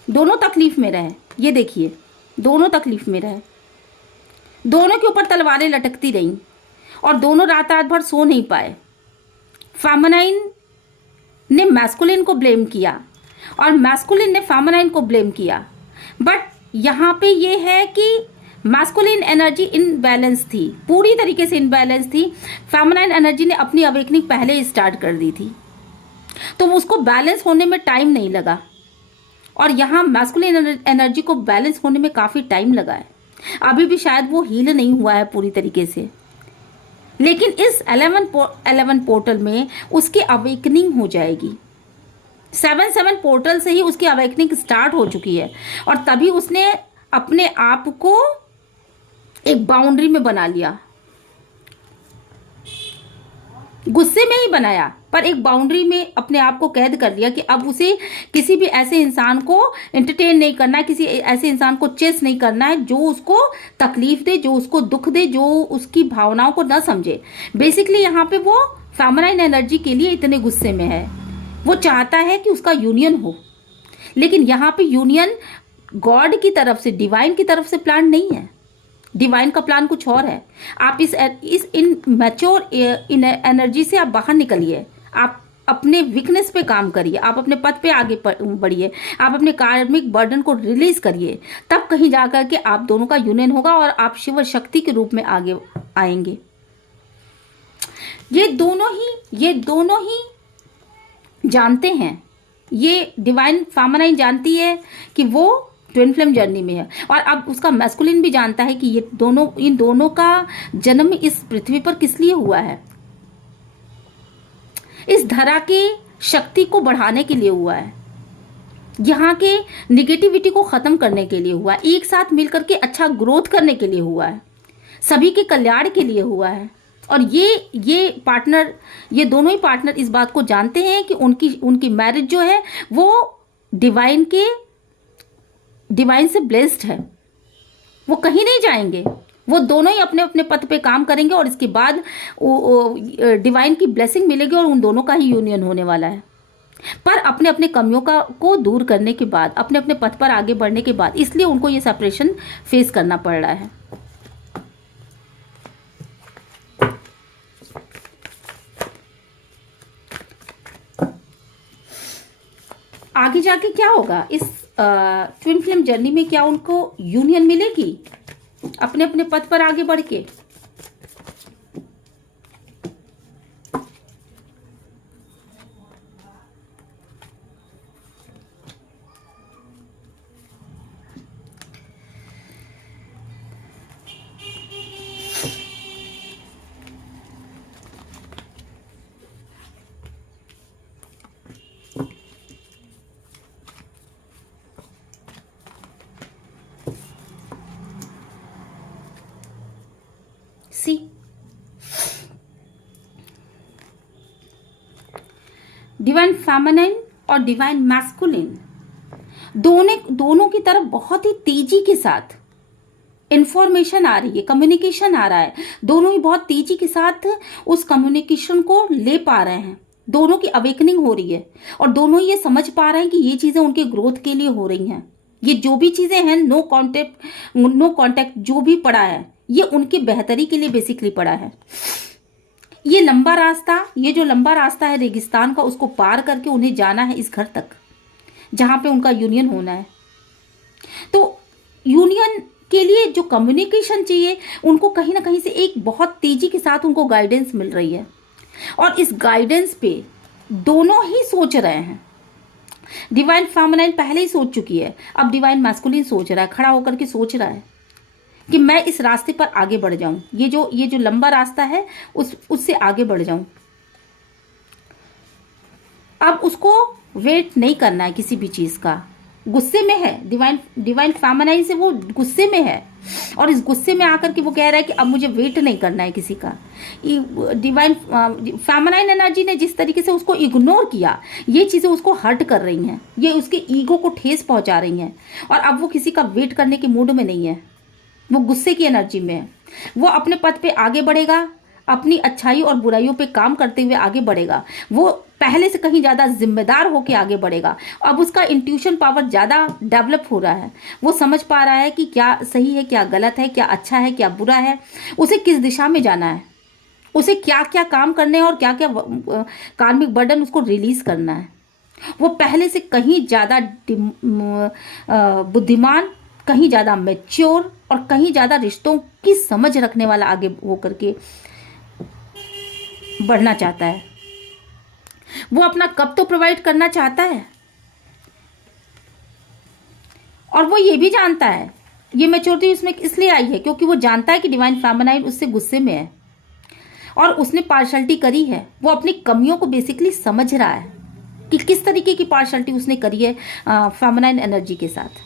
दोनों तकलीफ़ में रहे। ये देखिए, दोनों तकलीफ़ में रहे, दोनों के ऊपर तलवारें लटकती रहीं और दोनों रात भर सो नहीं पाए। फेमिनाइन ने मैस्कुलिन को ब्लेम किया और मैस्कुलिन ने फेमिनाइन को ब्लेम किया, बट यहाँ पे ये है कि मैस्कुलिन एनर्जी इनबैलेंस थी, पूरी तरीके से इनबैलेंस थी। फेमिनाइन एनर्जी ने अपनी अवेकनिंग पहले ही स्टार्ट कर दी थी, तो उसको बैलेंस होने में टाइम नहीं लगा, और यहाँ मैस्कुलिन एनर्जी को बैलेंस होने में काफ़ी टाइम लगा है। अभी भी शायद वो हील नहीं हुआ है पूरी तरीके से, लेकिन इस 11 पोर्टल में उसकी अवेकनिंग हो जाएगी। 7 पोर्टल से ही उसकी अवेकनिंग स्टार्ट हो चुकी है और तभी उसने अपने आप को एक बाउंड्री में बना लिया। गुस्से में ही बनाया, पर एक बाउंड्री में अपने आप को कैद कर लिया कि अब उसे किसी भी ऐसे इंसान को एंटरटेन नहीं करना है, किसी ऐसे इंसान को चेस नहीं करना है जो उसको तकलीफ दे, जो उसको दुख दे, जो उसकी भावनाओं को न समझे। बेसिकली यहाँ पे वो फेमिनाइन एनर्जी के लिए इतने गुस्से में है, वो चाहता है कि उसका यूनियन हो, लेकिन यहाँ पे यूनियन गॉड की तरफ से, डिवाइन की तरफ से प्लान नहीं है। डिवाइन का प्लान कुछ और है। आप इस इन मैच्योर इन एनर्जी से आप बाहर निकलिए, आप अपने वीकनेस पे काम करिए, आप अपने पथ पे आगे बढ़िए, आप अपने कार्मिक बर्डन को रिलीज करिए, तब कहीं जाकर के आप दोनों का यूनियन होगा और आप शिव शक्ति के रूप में आगे आएंगे। ये दोनों ही जानते हैं, ये डिवाइन फेमिनाइन जानती है कि वो ट्विन फ्लेम जर्नी में है, और अब उसका मैस्कुलिन भी जानता है कि इन दोनों का जन्म इस पृथ्वी पर किस लिए हुआ है। इस धरा की शक्ति को बढ़ाने के लिए हुआ है। यहाँ के निगेटिविटी को ख़त्म करने के लिए हुआ है, एक साथ मिलकर के अच्छा ग्रोथ करने के लिए हुआ है, सभी के कल्याण के लिए हुआ है। और ये पार्टनर, ये दोनों ही पार्टनर इस बात को जानते हैं कि उनकी मैरिज जो है वो डिवाइन से ब्लेस्ड है, वो कहीं नहीं जाएंगे, वो दोनों ही अपने अपने पथ पे काम करेंगे और इसके बाद डिवाइन की ब्लेसिंग मिलेगी और उन दोनों का ही यूनियन होने वाला है। पर अपने अपने कमियों को दूर करने के बाद, अपने अपने पथ पर आगे बढ़ने के बाद, इसलिए उनको ये सेपरेशन फेस करना पड़ रहा है। आगे जाके क्या होगा इस ट्विन फ्लेम जर्नी में? क्या उनको यूनियन मिलेगी अपने अपने पथ पर आगे बढ़ के? सी डिवाइन फेमिनिन और डिवाइन मैस्कुलिन दोनों की तरफ बहुत ही तेजी के साथ इंफॉर्मेशन आ रही है, कम्युनिकेशन आ रहा है। दोनों ही बहुत तेजी के साथ उस कम्युनिकेशन को ले पा रहे हैं, दोनों की अवेकनिंग हो रही है और दोनों ये समझ पा रहे हैं कि ये चीजें उनके ग्रोथ के लिए हो रही हैं। ये जो भी चीजें हैं, नो कांटेक्ट जो भी पड़ा है, ये उनके बेहतरी के लिए बेसिकली पड़ा है। ये जो लंबा रास्ता है रेगिस्तान का, उसको पार करके उन्हें जाना है इस घर तक जहां पे उनका यूनियन होना है। तो यूनियन के लिए जो कम्युनिकेशन चाहिए, उनको कहीं ना कहीं से एक बहुत तेजी के साथ उनको गाइडेंस मिल रही है और इस गाइडेंस पे दोनों ही सोच रहे हैं। डिवाइन फेमिनिन पहले ही सोच चुकी है, अब डिवाइन मैस्कुलिन सोच रहा है, खड़ा होकर के सोच रहा है कि मैं इस रास्ते पर आगे बढ़ जाऊं, ये जो लंबा रास्ता है उससे आगे बढ़ जाऊं। अब उसको वेट नहीं करना है किसी भी चीज का। गुस्से में है डिवाइन फेमिनिन से, वो गुस्से में है और इस गुस्से में आकर के वो कह रहा है कि अब मुझे वेट नहीं करना है किसी का। डिवाइन फेमिनिन एनर्जी ने जिस तरीके से उसको इग्नोर किया, ये चीज़ें उसको हर्ट कर रही हैं, ये उसके ईगो को ठेस पहुंचा रही हैं और अब वो किसी का वेट करने के मूड में नहीं है, वो गुस्से की एनर्जी में है। वो अपने पथ पे आगे बढ़ेगा, अपनी अच्छाई और बुराइयों पे काम करते हुए आगे बढ़ेगा। वो पहले से कहीं ज़्यादा जिम्मेदार होकर आगे बढ़ेगा। अब उसका इंट्यूशन पावर ज़्यादा डेवलप हो रहा है, वो समझ पा रहा है कि क्या सही है, क्या गलत है, क्या अच्छा है, क्या बुरा है, उसे किस दिशा में जाना है, उसे क्या क्या काम करने हैं और क्या क्या कार्मिक बर्डन उसको रिलीज करना है। वो पहले से कहीं ज़्यादा बुद्धिमान, कहीं ज़्यादा मैच्योर और कहीं ज़्यादा रिश्तों की समझ रखने वाला आगे होकर के बढ़ना चाहता है। वो अपना कप तो प्रोवाइड करना चाहता है और वो ये भी जानता है, ये मैच्योरिटी उसमें इसलिए आई है क्योंकि वो जानता है कि डिवाइन फेमिनिन उससे गुस्से में है और उसने पार्शलिटी करी है। वो अपनी कमियों को बेसिकली समझ रहा है कि किस तरीके की पार्शलिटी उसने करी है फेमिनिन एनर्जी के साथ।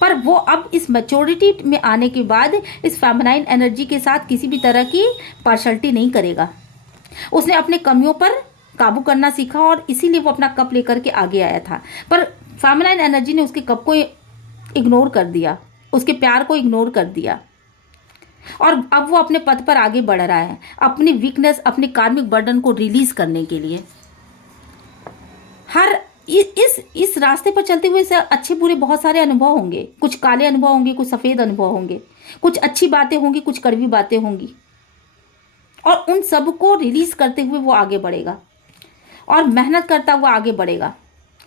पर वो अब इस मैच्योरिटी में आने के बाद इस फेमिनिन एनर्जी के साथ किसी भी तरह की पार्शलिटी नहीं करेगा। उसने अपने कमियों पर काबू करना सीखा और इसीलिए वो अपना कप लेकर के आगे आया था। पर फेमिनिन एनर्जी ने उसके कप को इग्नोर कर दिया, उसके प्यार को इग्नोर कर दिया और अब वो अपने पथ पर आगे बढ़ रहा है, अपनी वीकनेस, अपने कार्मिक बर्डन को रिलीज करने के लिए। हर इस रास्ते पर चलते हुए से अच्छे बुरे बहुत सारे अनुभव होंगे, कुछ काले अनुभव होंगे, कुछ सफ़ेद अनुभव होंगे, कुछ अच्छी बातें होंगी, कुछ कड़वी बातें होंगी और उन सब को रिलीज करते हुए वो आगे बढ़ेगा और मेहनत करता हुआ आगे बढ़ेगा,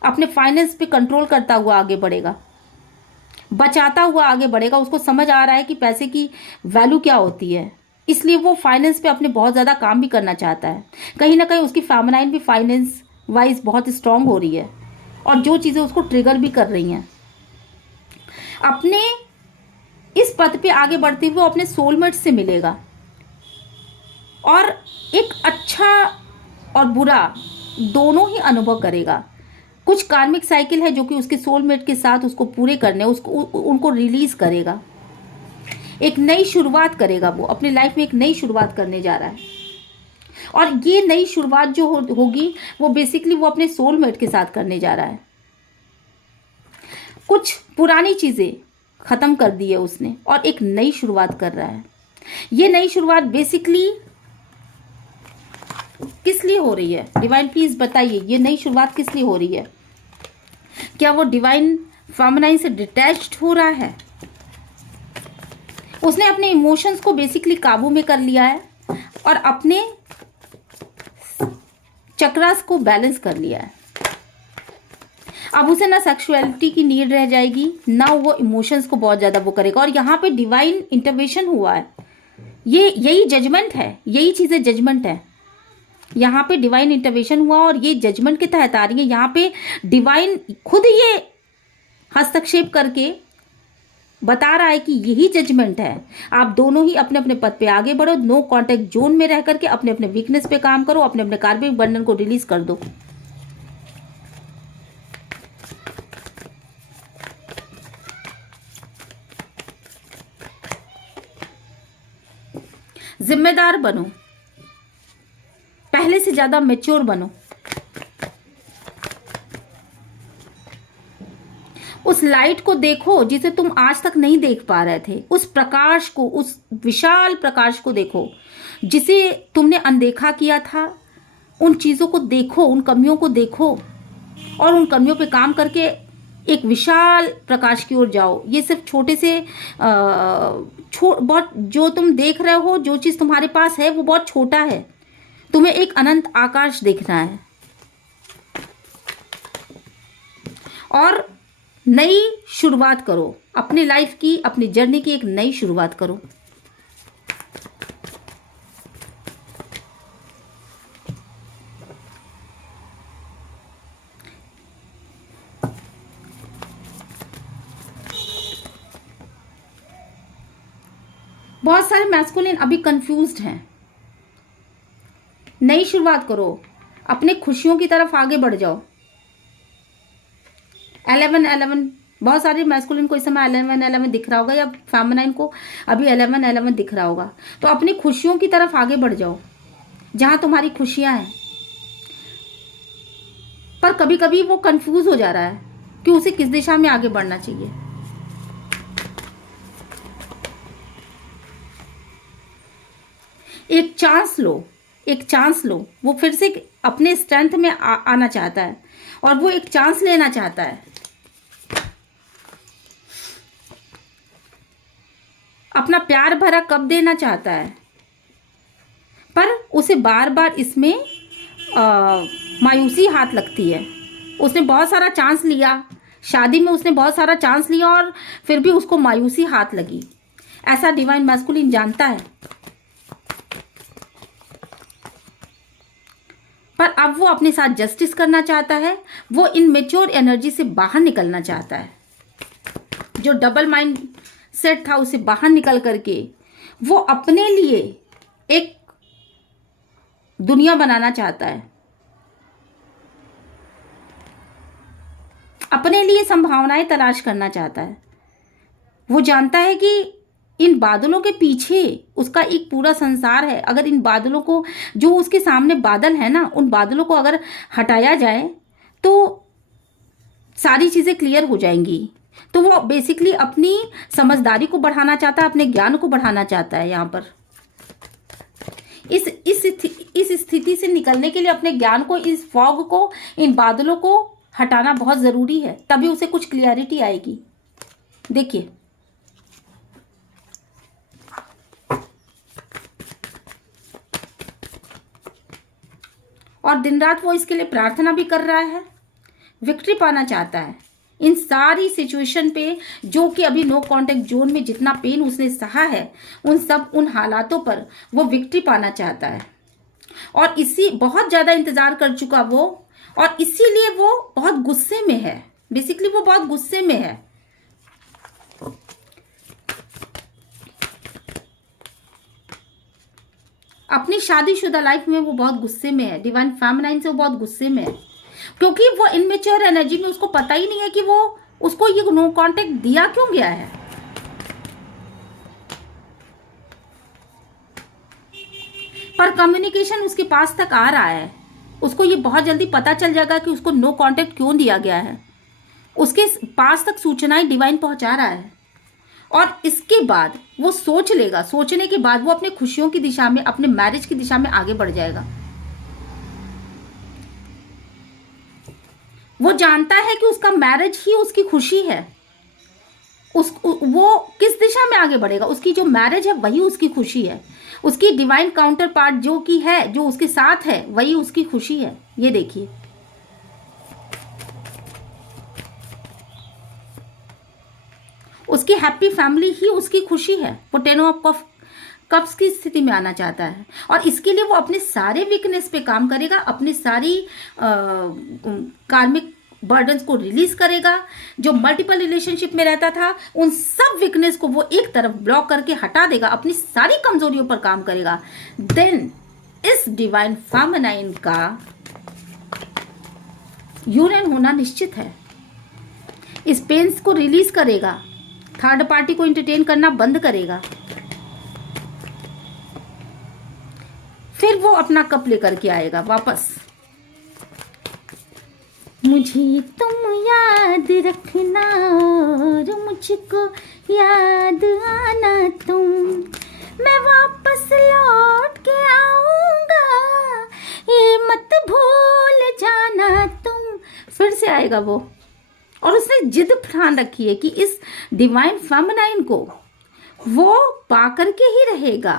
अपने फाइनेंस पे कंट्रोल करता हुआ आगे बढ़ेगा, बचाता हुआ आगे बढ़ेगा। उसको समझ आ रहा है कि पैसे की वैल्यू क्या होती है, इसलिए वो फाइनेंस पे अपने बहुत ज़्यादा काम भी करना चाहता है। कहीं ना कहीं उसकी फेमिनिन भी फाइनेंस वाइज बहुत स्ट्रांग हो रही है और जो चीज़ें उसको ट्रिगर भी कर रही हैं। अपने इस पथ पे आगे बढ़ते हुए अपने सोलमेट से मिलेगा और एक अच्छा और बुरा दोनों ही अनुभव करेगा। कुछ कार्मिक साइकिल है जो कि उसके सोलमेट के साथ उसको पूरे करने, उसको उनको रिलीज करेगा, एक नई शुरुआत करेगा। वो अपनी लाइफ में एक नई शुरुआत करने जा रहा है, और ये नई शुरुआत जो होगी वो बेसिकली वो अपने सोलमेट के साथ करने जा रहा है। कुछ पुरानी चीजें खत्म कर दी है उसने और एक नई शुरुआत कर रहा है। ये नई शुरुआत बेसिकली किस लिए हो रही है? डिवाइन प्लीज बताइए, ये नई शुरुआत किस लिए हो रही है? क्या वो डिवाइन फेमिनाइन से डिटैच्ड हो रहा है? उसने अपने इमोशंस को बेसिकली काबू में कर लिया है और अपने चक्रास को बैलेंस कर लिया है। अब उसे ना सेक्सुअलिटी की नीड रह जाएगी, ना वो इमोशंस को बहुत ज़्यादा वो करेगा। और यहाँ पे डिवाइन इंटरवेंशन हुआ है, ये यही जजमेंट है, यही चीज़ें जजमेंट है। यहाँ पे डिवाइन इंटरवेंशन हुआ और ये जजमेंट के तहत आ रही है। यहाँ पे डिवाइन खुद ये हस्तक्षेप करके बता रहा है कि यही जजमेंट है। आप दोनों ही अपने अपने पद पे आगे बढ़ो, नो कॉन्टेक्ट जोन में रह करके अपने अपने वीकनेस पे काम करो, अपने अपने कार्मिक बंधन को रिलीज कर दो। जिम्मेदार बनो, पहले से ज्यादा मैच्योर बनो, उस लाइट को देखो जिसे तुम आज तक नहीं देख पा रहे थे, उस प्रकाश को, उस विशाल प्रकाश को देखो जिसे तुमने अनदेखा किया था। उन चीजों को देखो, उन कमियों को देखो और उन कमियों पे काम करके एक विशाल प्रकाश की ओर जाओ। ये सिर्फ छोटे से बहुत जो तुम देख रहे हो, जो चीज तुम्हारे पास है वो बहुत छोटा है। तुम्हें एक अनंत आकाश देखना है और नई शुरुआत करो अपनी लाइफ की, अपनी जर्नी की एक नई शुरुआत करो। बहुत सारे मैस्कुलिन अभी कंफ्यूज्ड हैं। नई शुरुआत करो, अपने खुशियों की तरफ आगे बढ़ जाओ। 11-11 बहुत सारे मैस्कुलिन को इस समय 11-11 दिख रहा होगा, या फेमिनाइन को अभी 11-11 दिख रहा होगा। तो अपनी खुशियों की तरफ आगे बढ़ जाओ जहां तुम्हारी खुशियां हैं। पर कभी कभी वो कंफ्यूज हो जा रहा है कि उसे किस दिशा में आगे बढ़ना चाहिए। एक चांस लो, एक चांस लो। वो फिर से अपने स्ट्रेंथ में आना चाहता है और वो एक चांस लेना चाहता है। अपना प्यार भरा कब देना चाहता है, पर उसे बार बार इसमें मायूसी हाथ लगती है। उसने बहुत सारा चांस लिया, शादी में उसने बहुत सारा चांस लिया और फिर भी उसको मायूसी हाथ लगी। ऐसा डिवाइन मैस्कुलिन जानता है, पर अब वो अपने साथ जस्टिस करना चाहता है। वो इन मेच्योर एनर्जी से बाहर निकलना चाहता है। जो डबल माइंड सेट था उसे बाहर निकल करके वो अपने लिए एक दुनिया बनाना चाहता है, अपने लिए संभावनाएं तलाश करना चाहता है। वो जानता है कि इन बादलों के पीछे उसका एक पूरा संसार है। अगर इन बादलों को, जो उसके सामने बादल है ना, उन बादलों को अगर हटाया जाए तो सारी चीजें क्लियर हो जाएंगी। तो वो बेसिकली अपनी समझदारी को बढ़ाना चाहता है, अपने ज्ञान को बढ़ाना चाहता है। यहाँ पर इस स्थिति से निकलने के लिए अपने ज्ञान को, इस फॉग को, इन बादलों को हटाना बहुत जरूरी है, तभी उसे कुछ क्लियरिटी आएगी। देखिए, और दिन रात वो इसके लिए प्रार्थना भी कर रहा है, विक्ट्री पाना चाहता है इन सारी सिचुएशन पे, जो कि अभी नो कांटेक्ट जोन में जितना पेन उसने सहा है, उन हालातों पर वो विक्ट्री पाना चाहता है। और इसी बहुत ज़्यादा इंतज़ार कर चुका वो, और इसीलिए वो बहुत गुस्से में है। बेसिकली वो बहुत गुस्से में है। अपनी शादीशुदा लाइफ में वो बहुत गुस्से में है। डिवाइन फेमिनाइन से वो बहुत गुस्से में है। क्योंकि वो इनमेच्योर एनर्जी में उसको पता ही नहीं है कि वो उसको ये नो कांटेक्ट दिया क्यों गया है। पर कम्युनिकेशन उसके पास तक आ रहा है, उसको ये बहुत जल्दी पता चल जाएगा कि उसको नो कांटेक्ट क्यों दिया गया है। उसके पास तक सूचनाएं डिवाइन पहुंचा रहा है और इसके बाद वो सोच लेगा, सोचने के बाद वो अपने खुशियों की दिशा में, अपने मैरिज की दिशा में आगे बढ़ जाएगा। वो जानता है कि उसका मैरिज ही उसकी खुशी है। वो किस दिशा में आगे बढ़ेगा, उसकी जो मैरिज है वही उसकी खुशी है। उसकी डिवाइन काउंटर पार्ट जो की है, जो उसके साथ है, वही उसकी खुशी है। ये देखिए, उसकी हैप्पी फैमिली ही उसकी खुशी है। वो 10 ऑफ कप्स की स्थिति में आना चाहता है और इसके लिए वो अपने सारे वीकनेस पे काम करेगा, अपनी सारी कार्मिक बर्डन्स को रिलीज करेगा। जो मल्टीपल रिलेशनशिप में रहता था उन सब वीकनेस को वो एक तरफ ब्लॉक करके हटा देगा, अपनी सारी कमजोरियों पर काम करेगा। देन इस डिवाइन फेमिनाइन का यूनियन होना निश्चित है। इस पेन्स को रिलीज करेगा, थर्ड पार्टी को एंटरटेन करना बंद करेगा, फिर वो अपना कप लेकर के आएगा वापस। मुझे तुम याद रखना और मुझको याद आना तुम, मैं वापस लौट के आऊंगा, ये मत भूल जाना तुम। फिर से आएगा वो, और उसने जिद ठान रखी है कि इस डिवाइन फेमिनाइन को वो पाकर के ही रहेगा।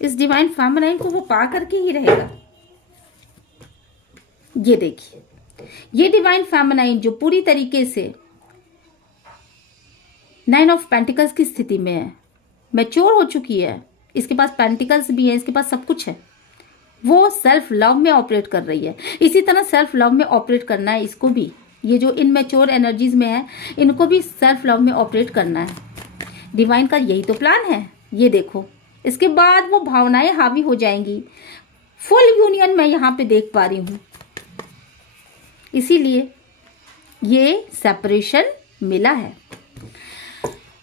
इस डिवाइन फेमिनाइन को वो पा करके ही रहेगा। ये देखिए, ये डिवाइन फेमिनाइन जो पूरी तरीके से 9 ऑफ पेंटिकल्स की स्थिति में है, मैच्योर हो चुकी है, इसके पास पेंटिकल्स भी है, इसके पास सब कुछ है, वो सेल्फ लव में ऑपरेट कर रही है। इसी तरह सेल्फ लव में ऑपरेट करना है इसको भी। ये जो इनमैच्योर एनर्जीज में है, इनको भी सेल्फ लव में ऑपरेट करना है। डिवाइन का यही तो प्लान है। ये देखो, इसके बाद वो भावनाएं हावी हो जाएंगी। फुल यूनियन मैं यहाँ पे देख पा रही हूँ, इसीलिए ये सेपरेशन मिला है।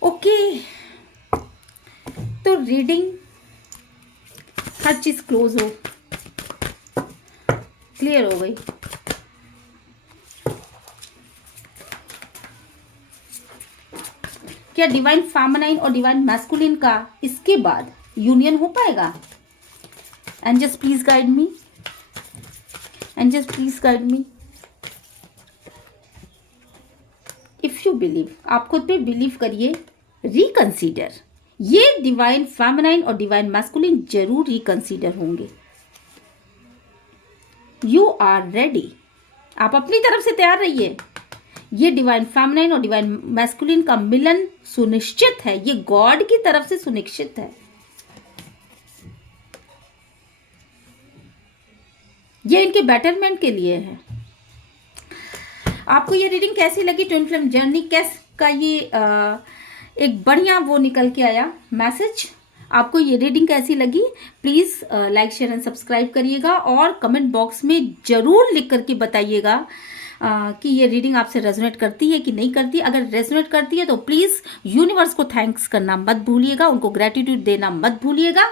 ओके, तो रीडिंग हर चीज क्लोज हो, क्लियर हो गई। क्या डिवाइन फेमिनाइन और डिवाइन मैस्कुलिन का इसके बाद यूनियन हो पाएगा? Angels please guide me, angels please guide me. If you believe, आप खुद पे बिलीव करिए, रिकंसीडर। ये डिवाइन फेमिनाइन और डिवाइन मैस्कुलिन जरूर रिकंसीडर होंगे। यू आर रेडी, आप अपनी तरफ से तैयार रहिए। ये डिवाइन फेमिनाइन और डिवाइन मैस्कुलिन का मिलन सुनिश्चित है, ये गॉड की तरफ से सुनिश्चित है। ये इनके बेटरमेंट के लिए है। आपको ये रीडिंग कैसी लगी? ट्विन फ्लेम जर्नी का ये एक बढ़िया वो निकल के आया मैसेज। आपको ये रीडिंग कैसी लगी? Please like share and subscribe करिएगा और कमेंट बॉक्स में ज़रूर लिख करके बताइएगा कि ये रीडिंग आपसे रेजोनेट करती है कि नहीं करती। अगर रेजोनेट करती है तो प्लीज़ यूनिवर्स को थैंक्स करना मत भूलिएगा, उनको ग्रेटिट्यूड देना मत भूलिएगा।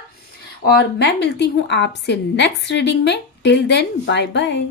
और मैं मिलती हूँ आपसे नेक्स्ट रीडिंग में। Till then, bye bye.